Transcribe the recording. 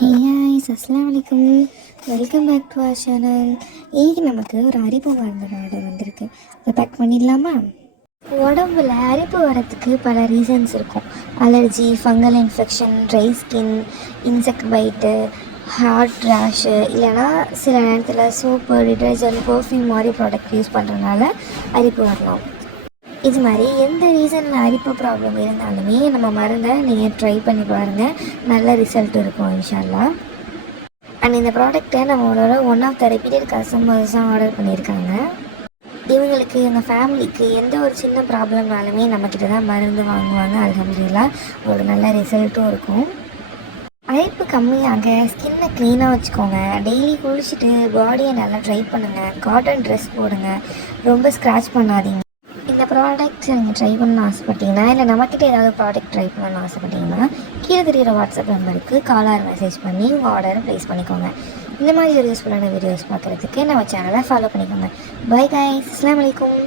Hey guys, Assalamualaikum. Welcome back to our channel. இன்னைக்கு நமக்கு ஒரு அரிப்பு மருந்து ஆர்டர் வந்திருக்கு. அதை பேக் பண்ணிடலாமா? உடம்புல அரிப்பு வரத்துக்கு பல ரீசன்ஸ் இருக்கும். Allergy, fungal infection, dry skin, insect bite, hard rash, இல்லைனா சில நேரத்தில் சோப்பு, டிட்டர்ஜென்ட், பர்ஃப்யூம் மாதிரி ப்ராடக்ட் யூஸ் பண்ணுறதுனால அரிப்பு வரலாம். இது மாதிரி எந்த ரீசனில் அரிப்பு ப்ராப்ளம் இருந்தாலுமே நம்ம மருந்தை நீங்கள் ட்ரை பண்ணி பாருங்கள், நல்ல ரிசல்ட் இருக்கும் இன்ஷால்லா. அண்ட் இந்த ப்ராடக்டை நம்மளோட one of the reputed customers தான் ஆர்டர் பண்ணியிருக்காங்க. இவங்களுக்கு எங்கள் ஃபேமிலிக்கு எந்த ஒரு சின்ன ப்ராப்ளம்னாலுமே நம்மக்கிட்ட தான் மருந்து வாங்குவாங்க. அல்ஹம்துலில்லாஹ் ஒரு நல்ல ரிசல்ட்டும் இருக்கும். அரிப்பு கம்மியாக ஸ்கின்னை க்ளீனாக வச்சுக்கோங்க. டெய்லி குளிச்சுட்டு பாடியை நல்லா ட்ரை பண்ணுங்கள். காட்டன் ட்ரெஸ் போடுங்க. ரொம்ப ஸ்க்ராட்ச் பண்ணாதீங்க. இந்த ப்ராடக்ட்ஸ் நீங்கள் ட்ரை பண்ணணும்னு ஆசைப்பட்டீங்கன்னா, இல்லை நம்மக்கிட்ட ஏதாவது ப்ராடக்ட் ட்ரை பண்ணணும்னு ஆசைப்பட்டீங்கன்னா, கீழே தெரிகிற வாட்ஸ்அப் நம்பருக்கு கால் ஆர் மெசேஜ் பண்ணி உங்கள் ஆர்டரை ப்ளேஸ் பண்ணிக்கோங்க. இந்த மாதிரி ஒரு யூஸ்ஃபுல்லான வீடியோஸ் பார்க்குறதுக்கு நம்ம சேனலை ஃபாலோ பண்ணிக்கோங்க. பை கைஸ், அஸ்ஸலாமு அலைக்கும்.